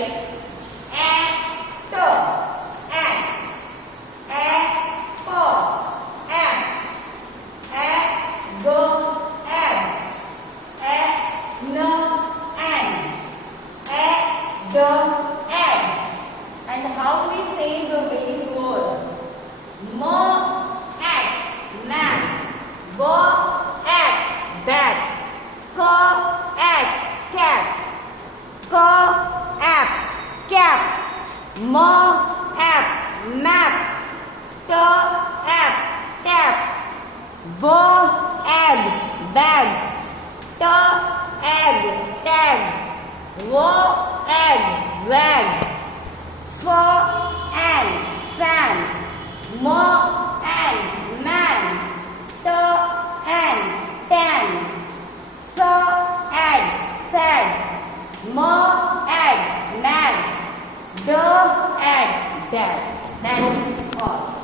like at, apple, go, no, egg. And how we say the various words? Mo, egg, man. Bo, egg, bag. Co, egg, cat. Co, egg, cap. Mo, egg, map. To, egg, tap. Bo, egg, bag. To, egg, tag. Wo, egg, wag. Fo, egg, fan. Mo, egg, man. To, egg, tan. So, egg, sad. Mo, egg, man. Do, egg, dad. That's all.